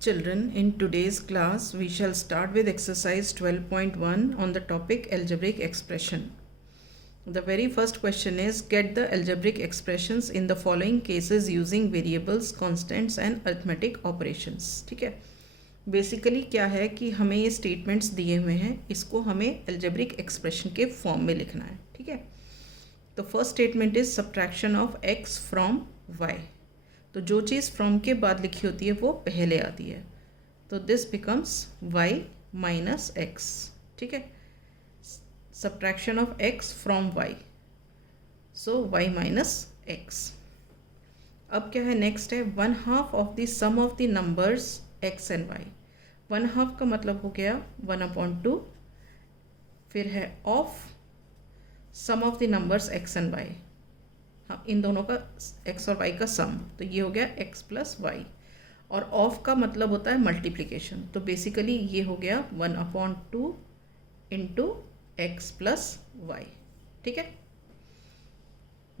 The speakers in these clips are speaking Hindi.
Children, in today's class, we shall start with exercise 12.1 on the topic algebraic expression. The very first question is, get the algebraic expressions in the following cases using variables, constants and arithmetic operations. ठीक है, बेसिकली क्या है कि हमें ये स्टेटमेंट्स दिए हुए हैं, इसको हमें algebraic expression के फॉर्म में लिखना है. ठीक है, तो first statement is subtraction of x from y. तो जो चीज़ फ्रॉम के बाद लिखी होती है वो पहले आती है, तो this becomes y minus x. ठीक है, subtraction of x from y, so y minus x. अब क्या है, नेक्स्ट है 1/2 of the sum of the numbers x and y. 1/2 का मतलब हो गया 1/2, फिर है of sum of the numbers x and y. हाँ, इन दोनों का x और y का सम, तो ये हो गया x प्लस वाई. और ऑफ का मतलब होता है मल्टीप्लिकेशन, तो बेसिकली ये हो गया 1/2 इंटू एक्स प्लस वाई. ठीक है,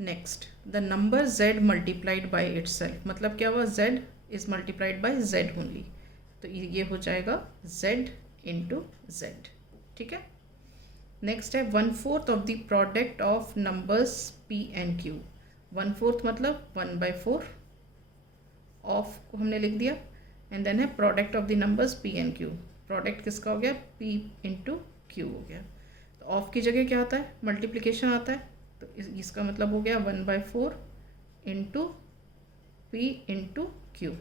next the number z multiplied by itself. मतलब क्या हुआ, z is multiplied by z only, तो ये हो जाएगा z इंटू z. ठीक है, नेक्स्ट है 1/4 of the product of numbers p and q. 1/4 मतलब 1/4 ऑफ को हमने लिख दिया, एंड देन है product of the numbers p and q. Product किसका हो गया, p इंटू q हो गया. तो ऑफ की जगह क्या आता है, मल्टीप्लिकेशन आता है, तो इसका मतलब हो गया 1/4 into p into q.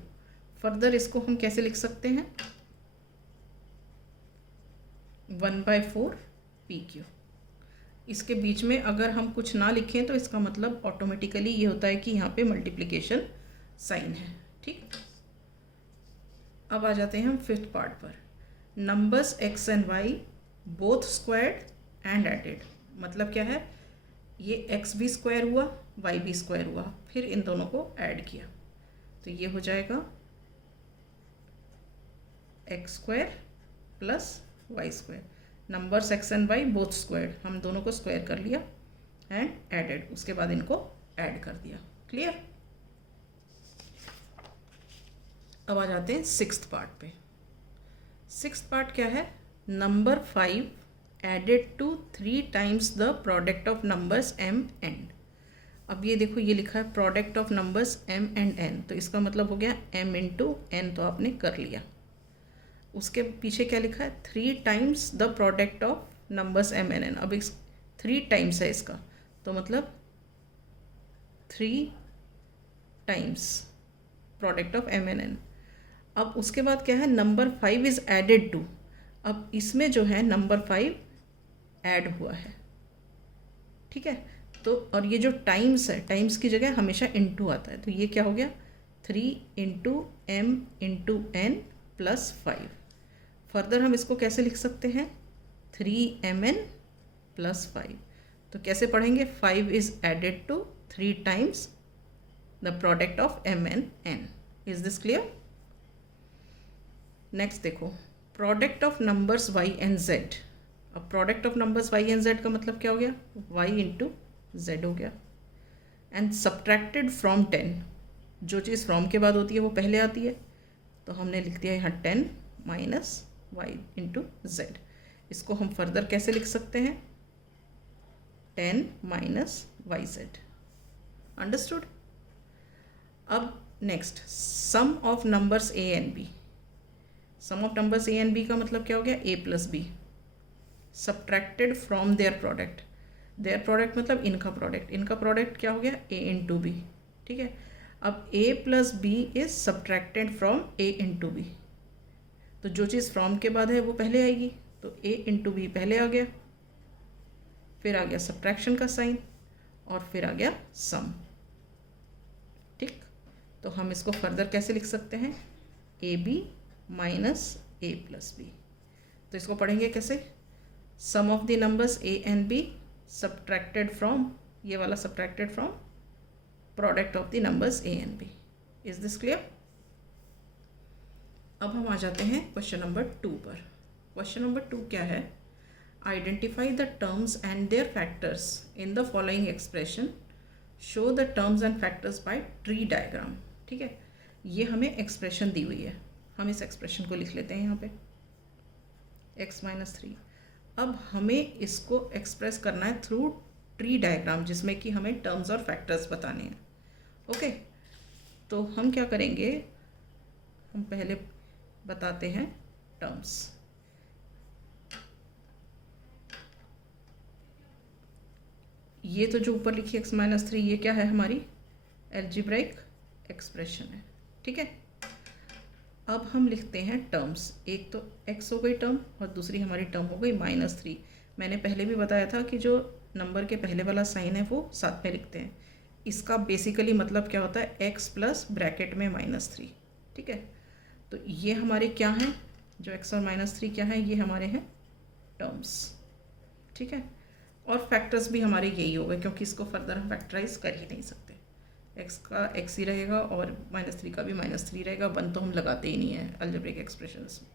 Further इसको हम कैसे लिख सकते हैं, 1/4 pq. इसके बीच में अगर हम कुछ ना लिखें तो इसका मतलब ऑटोमेटिकली ये होता है कि यहाँ पे मल्टीप्लिकेशन साइन है. ठीक, अब आ जाते हैं हम फिफ्थ पार्ट पर. Numbers x and y both squared and added. मतलब क्या है, ये x भी स्क्वायर हुआ, y भी स्क्वायर हुआ, फिर इन दोनों को ऐड किया, तो ये हो जाएगा x square plus y square. Numbers x and y both squared, हम दोनों को स्क्वायर कर लिया एंड एडेड, उसके बाद इनको ऐड कर दिया. क्लियर. अब आ जाते हैं सिक्स्थ पार्ट पे. सिक्स्थ पार्ट क्या है, number 5 added to 3 times the product of numbers m and. अब ये देखो, ये लिखा है product of numbers m and n, तो इसका मतलब हो गया m इंटू n, तो आपने कर लिया. उसके पीछे क्या लिखा है, 3 times the product of numbers m and n. अब इस 3 टाइम्स है इसका, तो मतलब 3 times product of m and n. अब उसके बाद क्या है, नंबर 5 इज़ एडेड टू. अब इसमें जो है नंबर 5 ऐड हुआ है. ठीक है, तो और ये जो टाइम्स है, टाइम्स की जगह हमेशा इंटू आता है, तो ये क्या हो गया 3 into m into n plus 5. Further हम इसको कैसे लिख सकते हैं, 3mn प्लस 5. तो कैसे पढ़ेंगे, 5 is added to 3 times the product of m and n. Is this clear. Next देखो, product of numbers y and z. अब product of numbers y and z का मतलब क्या हो गया, y इंटू z हो गया, एंड सब्ट्रैक्टेड फ्रॉम 10. जो चीज़ फ्रॉम के बाद होती है वो पहले आती है, तो हमने लिख दिया यहाँ 10 माइनस y इंटू z. इसको हम फर्दर कैसे लिख सकते हैं, 10 माइनस yz. अंडरस्टूड. अब next, sum of numbers a and b. Sum of numbers a and b का मतलब क्या हो गया, a plus b subtracted from their product. Their product मतलब इनका प्रोडक्ट, इनका प्रोडक्ट क्या हो गया, a इंटू b. ठीक है, अब a plus b is subtracted from a into b. तो जो चीज़ फ्रॉम के बाद है वो पहले आएगी, तो a इंटू बी पहले आ गया, फिर आ गया सब्ट्रैक्शन का साइन, और फिर आ गया सम. ठीक, तो हम इसको फर्दर कैसे लिख सकते हैं, A B minus A plus B. तो इसको पढ़ेंगे कैसे, sum of the numbers a and b subtracted from, ये वाला subtracted from product of the numbers a and b. Is this clear. अब हम आ जाते हैं क्वेश्चन नंबर 2 पर. क्वेश्चन नंबर 2 क्या है, identify the terms and their factors in the following expression, show the terms and factors by tree diagram. ठीक है, ये हमें एक्सप्रेशन दी हुई है, हम इस एक्सप्रेशन को लिख लेते हैं यहाँ पे x-3। अब हमें इसको एक्सप्रेस करना है थ्रू ट्री डायग्राम, जिसमें कि हमें टर्म्स और फैक्टर्स बताने हैं। ओके, तो हम क्या करेंगे, हम पहले बताते हैं टर्म्स। ये तो जो ऊपर लिखी x-3, ये क्या है, हमारी एल्जेब्रिक एक्सप्रेशन है। ठीक है, अब हम लिखते हैं टर्म्स। एक तो x हो गई टर्म और दूसरी हमारी टर्म हो गई -3। मैंने पहले भी बताया था कि जो नंबर के पहले वाला साइन है वो साथ में लिखते हैं। इसका बेसिकली मतलब क्या होता है, x प्लस ब्रैकेट में -3। ठीक है, तो ये हमारे क्या हैं, जो x और -3 क्या है, ये हमारे हैं टर्म्स। ठीक है, और फैक्टर्स भी हमारे यही हो गए, क्योंकि इसको फर्दर हम फैक्टराइज कर ही नहीं सकते। x का x ही रहेगा और -3 का भी -3 रहेगा। 1 तो हम लगाते ही नहीं है अलजेब्रिक एक्सप्रेशंस में।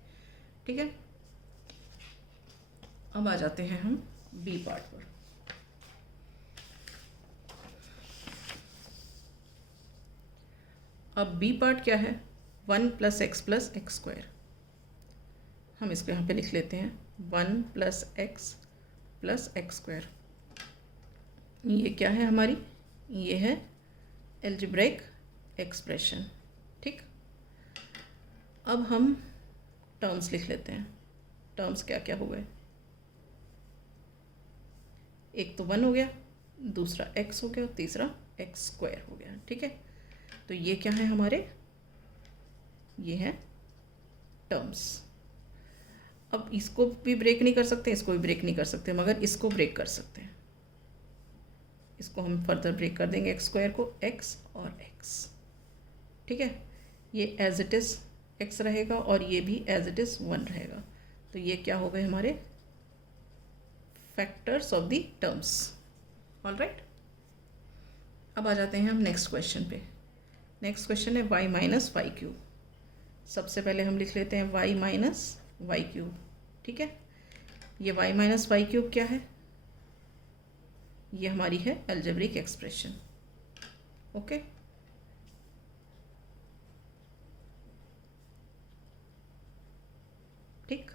ठीक है, अब आ जाते हैं हम बी पार्ट पर। अब बी पार्ट क्या है, 1 + x + x²। हम इसको यहाँ पे लिख लेते हैं 1 + x + x²। ये क्या है हमारी, ये है एल्जेब्रिक एक्सप्रेशन। ठीक, अब हम टर्म्स लिख लेते हैं। टर्म्स क्या क्या हो गए, एक तो 1 हो गया, दूसरा x हो गया, तीसरा x² हो गया। ठीक है, तो ये क्या है हमारे, ये है टर्म्स। अब इसको भी ब्रेक नहीं कर सकते, इसको भी ब्रेक नहीं कर सकते, मगर इसको ब्रेक कर सकते हैं। इसको हम फर्दर ब्रेक कर देंगे, x² को, x और x। ठीक है, ये एज इट इज़ x रहेगा और ये भी एज इट इज़ 1 रहेगा। तो ये क्या हो गए हमारे factors of the terms. All right, अब आ जाते हैं हम नेक्स्ट क्वेश्चन पे। नेक्स्ट क्वेश्चन है y - y³। सबसे पहले हम लिख लेते हैं y - y³। ठीक है, ये y - y³ क्या है, ये हमारी है अलजेब्रिक एक्सप्रेशन। ओके, ठीक,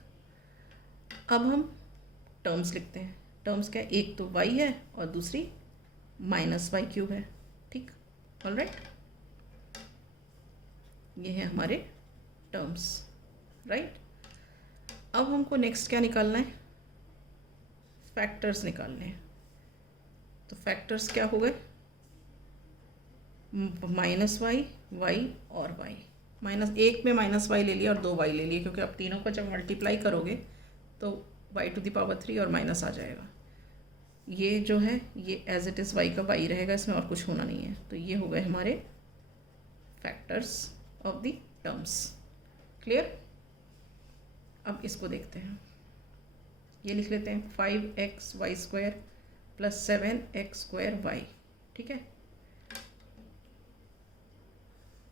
अब हम टर्म्स लिखते हैं। टर्म्स क्या है, एक तो y है और दूसरी -y³ है। ठीक, ऑल राइट, ये है हमारे टर्म्स। राइट, अब हमको नेक्स्ट क्या निकालना है, फैक्टर्स निकालने हैं। तो फैक्टर्स क्या हो गए, -y, y और y। एक में -y ले लिया और 2y ले लिए, क्योंकि अब तीनों को जब मल्टीप्लाई करोगे तो y⁻³ और माइनस आ जाएगा। ये जो है ये एज इट इज़ y का y रहेगा, इसमें और कुछ होना नहीं है। तो ये हो गए हमारे factors of the terms. Clear, अब इसको देखते हैं। ये लिख लेते हैं 5xy² + 7x²y। ठीक है,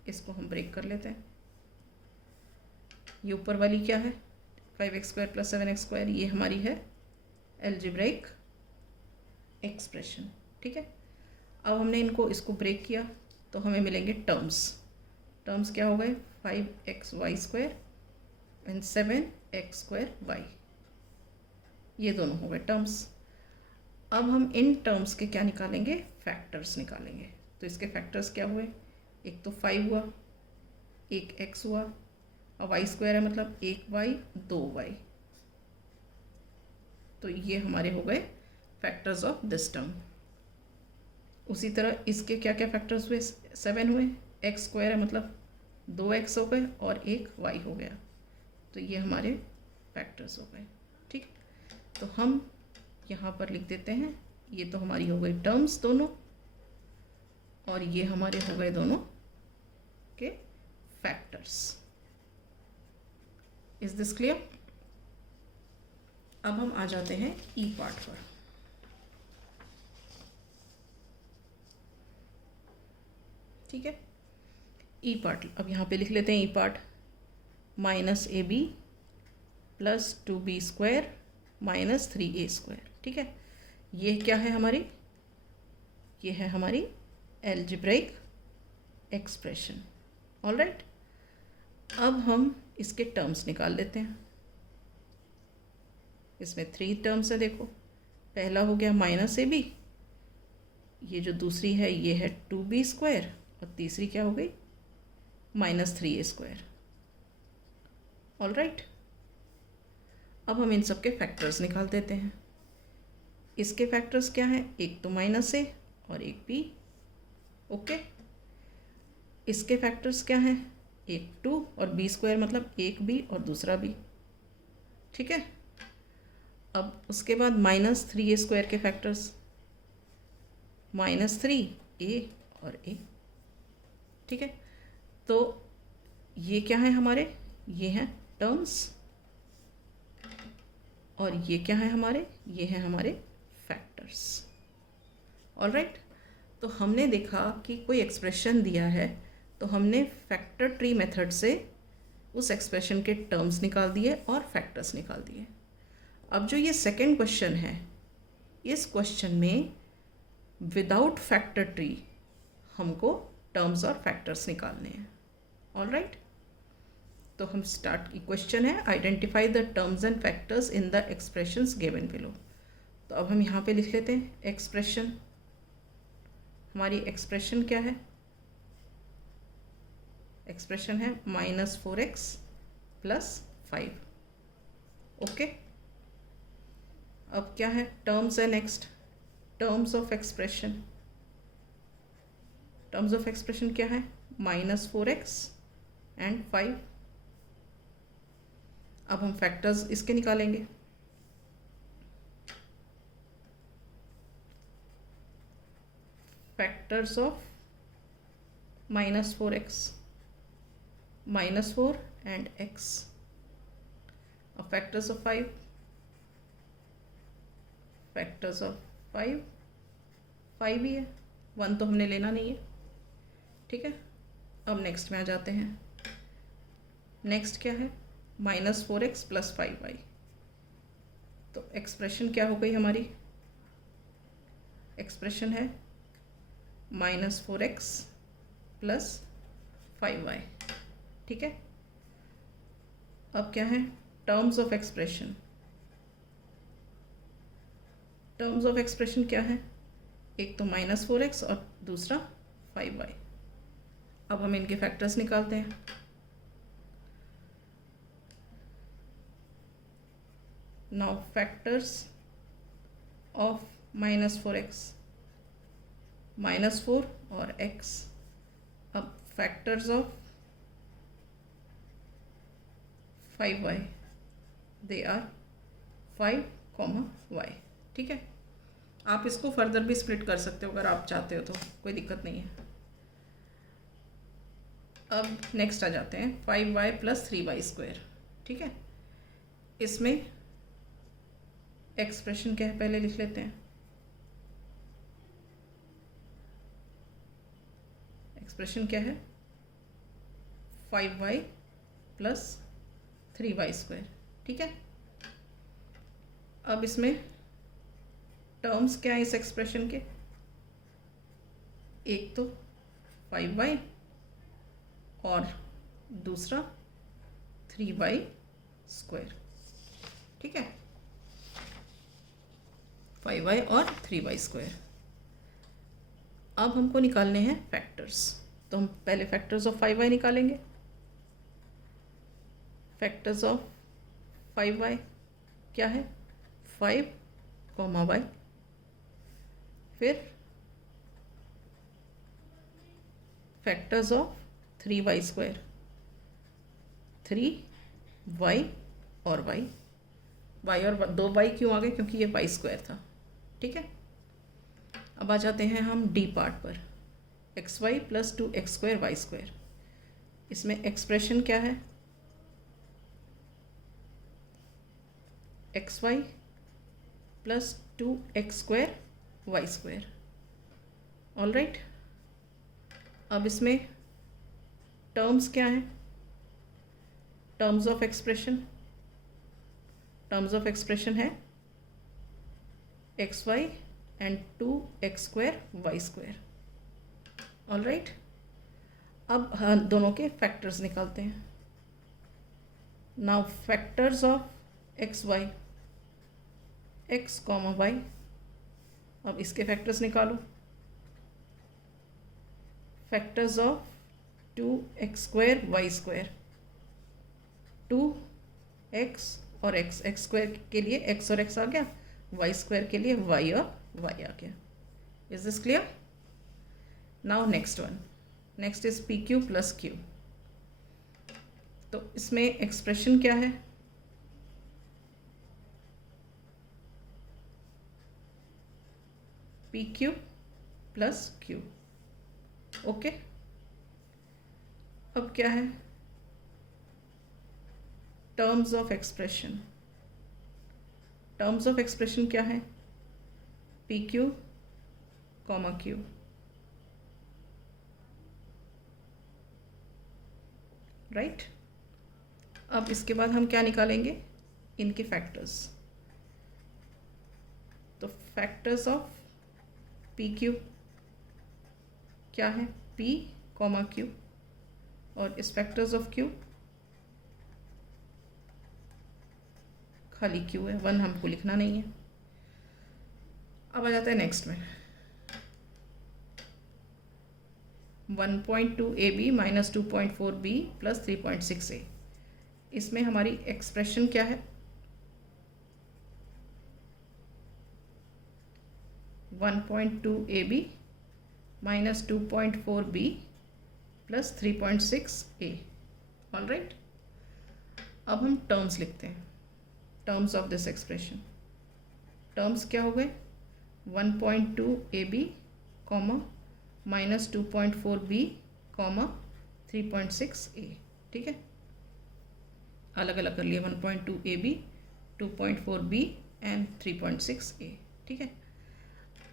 इसको हम ब्रेक कर लेते हैं। ये ऊपर वाली क्या है, 5x² + 7x², ये हमारी है एल्जेब्रिक एक्सप्रेशन। ठीक है, अब हमने इसको ब्रेक किया तो हमें मिलेंगे टर्म्स। टर्म्स क्या हो गए, 5xy² एंड 7x²y। ये दोनों हो गए टर्म्स। अब हम इन टर्म्स के क्या निकालेंगे, फैक्टर्स निकालेंगे। तो इसके फैक्टर्स क्या हुए, एक तो 5 हुआ, एक x हुआ और y² है, मतलब 1y 2y। तो ये हमारे हो गए फैक्टर्स ऑफ दिस टर्म। उसी तरह इसके क्या क्या फैक्टर्स हुए, 7 हुए, x² है मतलब 2x हो गए और 1y हो गया। तो ये हमारे फैक्टर्स हो गए। ठीक, तो हम यहाँ पर लिख देते हैं, ये तो हमारी हो गई टर्म्स दोनों, और ये हमारे हो गए दोनों के फैक्टर्स। Is this clear. अब हम आ जाते हैं ई पार्ट पर। ठीक है, ई पार्ट अब यहाँ पे लिख लेते हैं। ई पार्ट -ab + 2b² - 3a²। ठीक है, ये क्या है हमारी, ये है हमारी एल्जेब्रिक एक्सप्रेशन। ऑल राइट, अब हम इसके टर्म्स निकाल लेते हैं। इसमें 3 टर्म्स है, देखो पहला हो गया -ab, ये जो दूसरी है ये है 2b², और तीसरी क्या हो गई -3a²। ऑल राइट, अब हम इन सब के फैक्टर्स निकाल देते हैं। इसके फैक्टर्स क्या हैं, एक तो -a और एक b। ओके, इसके फैक्टर्स क्या हैं, एक 2 और b² मतलब एक b और दूसरा b। ठीक है, अब उसके बाद -3a² के फैक्टर्स -3a और a। ठीक है, तो ये क्या है हमारे, ये हैं टर्म्स, और ये क्या है हमारे, ये हैं हमारे फैक्टर्स। ऑल राइट, तो हमने देखा कि कोई एक्सप्रेशन दिया है तो हमने फैक्टर ट्री मेथड से उस एक्सप्रेशन के टर्म्स निकाल दिए और फैक्टर्स निकाल दिए। अब जो ये सेकंड क्वेश्चन है, इस क्वेश्चन में विदाउट फैक्टर ट्री हमको टर्म्स और फैक्टर्स निकालने हैं। ऑल राइट, तो हम स्टार्ट की क्वेश्चन है identify the terms and factors in the expressions given below. तो अब हम यहाँ पे लिख लेते हैं एक्सप्रेशन। हमारी एक्सप्रेशन क्या है, एक्सप्रेशन है -4x + 5। ओके, अब क्या है, टर्म्स है next, terms of expression. Terms of expression क्या है, -4x एंड 5। अब हम फैक्टर्स इसके निकालेंगे। Factors of -4x, -4 and x। अब फैक्टर्स ऑफ 5, फैक्टर्स ऑफ 5 ही है, 1 तो हमने लेना नहीं है। ठीक है, अब नेक्स्ट में आ जाते हैं। नेक्स्ट क्या है, -4x + 5y। तो एक्सप्रेशन क्या हो गई हमारी, एक्सप्रेशन है -4x + 5y। ठीक है, अब क्या है, terms of expression. Terms of expression क्या है, एक तो -4x और दूसरा 5y। अब हम इनके फैक्टर्स निकालते हैं। नाउ फैक्टर्स ऑफ -4x, -4 और x। अब factors of 5y, they are 5, y। ठीक है, आप इसको फर्दर भी स्प्लिट कर सकते हो अगर आप चाहते हो तो, कोई दिक्कत नहीं है। अब नेक्स्ट आ जाते हैं 5y + 3y²। ठीक है, इसमें एक्सप्रेशन क्या है पहले लिख लेते हैं। एक्सप्रेशन क्या है, 5y + 3y²। ठीक है, अब इसमें टर्म्स क्या है इस एक्सप्रेशन के, एक तो 5y और दूसरा 3y²। ठीक है, 5y और 3y²। अब हमको निकालने हैं फैक्टर्स, तो हम पहले फैक्टर्स ऑफ 5y निकालेंगे। फैक्टर्स ऑफ 5y क्या है, 5, y। फिर फैक्टर्स ऑफ 3y², 3y और y। और 2y क्यों आ गए, क्योंकि ये y² था। ठीक है, अब आ जाते हैं हम डी पार्ट पर, xy + 2x² y²। इसमें एक्सप्रेशन क्या है, xy + 2x² y²। All right, अब इसमें टर्म्स क्या हैं, terms of expression. Terms of expression है xy and 2x² y²। All right, अब हाँ दोनों के फैक्टर्स निकालते हैं। Now factors of x y, x comma y, अब इसके फैक्टर्स निकालो। Factors of 2x² Y square, 2x और x स्क्वायर के लिए x और x आ गया, वाई स्क्वायर के लिए y और y आ गया। Is this clear? Now next one, next is P Q plus Q. तो इसमें एक्सप्रेशन क्या है? P Q plus Q. Okay, अब क्या है? Terms of expression. Terms of expression क्या है? P Q comma Q. Right, अब इसके बाद हम क्या निकालेंगे? इनके फैक्टर्स। तो फैक्टर्स ऑफ पी क्यू क्या है? पी कॉमा क्यू, और इस फैक्टर्स ऑफ क्यू खाली क्यू है, वन हमको लिखना नहीं है। अब आ जाता है नेक्स्ट में, 1.2 AB minus 2.4 B plus 3.6 A। इसमें हमारी एक्सप्रेशन क्या है? 1.2 AB minus 2.4 B plus 3.6 A। All right, अब हम टर्म्स लिखते हैं, terms of this expression. Terms क्या हो गए? 1.2 AB comma minus 2.4 B comma 3.6 A। ठीक है, अलग अलग कर लिए, 1.2 AB, 2.4 B एंड 3.6 A। ठीक है,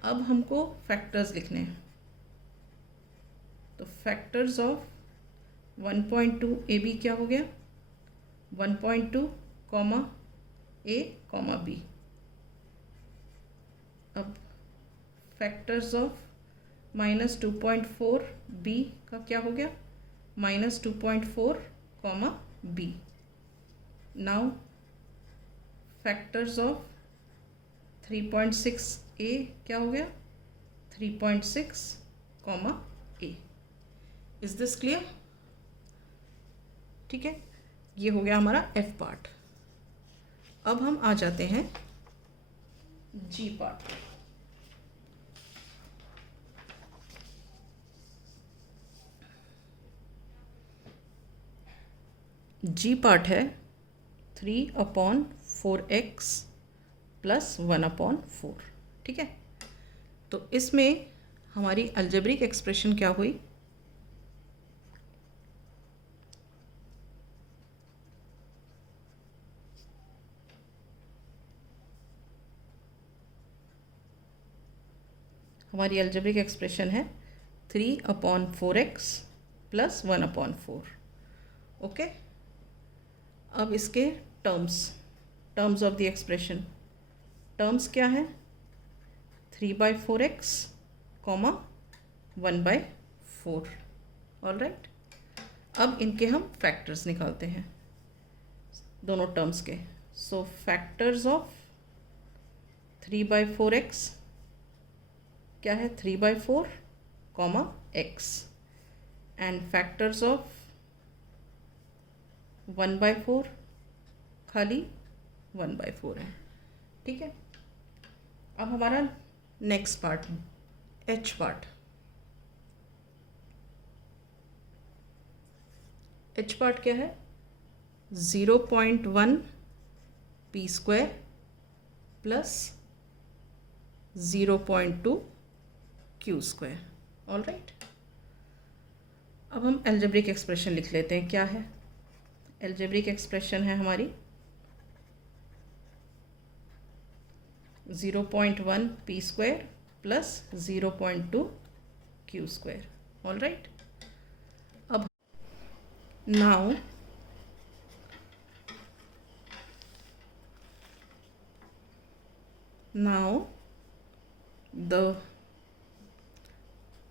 अब हमको फैक्टर्स लिखने हैं। तो फैक्टर्स ऑफ 1.2 AB क्या हो गया? 1.2 कॉमा A कॉमा B। अब फैक्टर्स ऑफ माइनस 2.4 B का क्या हो गया? Minus 2.4 comma B। Now factors of 3.6 A क्या हो गया? 3.6 comma A। Is this clear? ठीक है, ये हो गया हमारा F पार्ट। अब हम आ जाते हैं G पार्ट। G पार्ट है 3/4x प्लस 1/4। ठीक है, तो इसमें हमारी अलजेब्रिक एक्सप्रेशन क्या हुई? हमारी अलजेब्रिक एक्सप्रेशन है 3/4x प्लस 1/4। ओके, अब इसके terms, terms of the expression. Terms क्या है? 3/4x comma 1/4। ऑल राइट, अब इनके हम फैक्टर्स निकालते हैं, दोनों टर्म्स के। सो फैक्टर्स ऑफ 3/4x क्या है? 3/4 comma x, and factors of 1/4 खाली 1/4 है। ठीक है, अब हमारा next part, H part. H part क्या है? 0.1 p² plus 0.2 q²। All right, अब हम एल्जेब्रिक एक्सप्रेशन लिख लेते हैं। क्या है एल्जेब्रिक एक्सप्रेशन? है हमारी 0.1 p² plus 0.2 q²। All right, अब now the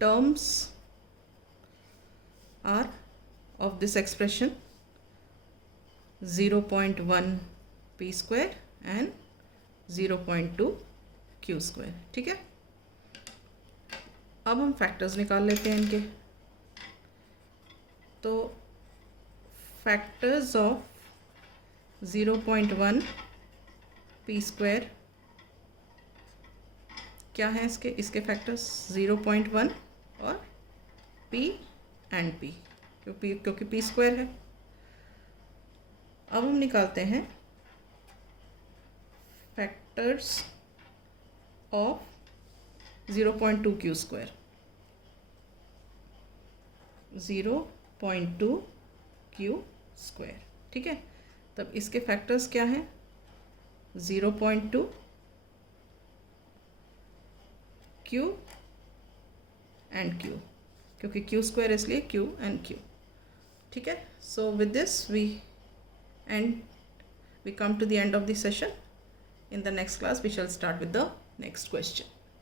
terms are of this expression 0.1 p square and 0.2 q square. ठीक है, अब हम फैक्टर्स निकाल लेते हैं इनके। तो फैक्टर्स ऑफ 0.1 p स्क्वायर क्या हैं इसके फैक्टर्स? 0.1 और p एंड p, क्योंकि p स्क्वायर है। अब हम निकालते हैं factors of 0.2 q square. 0.2 q square. ठीक है, तब इसके फैक्टर्स क्या हैं? 0.2 q एंड q, क्योंकि q स्क्वायर इसलिए q एंड q। ठीक है, so with this we come to the end of the session. In the next class we shall start with the next question.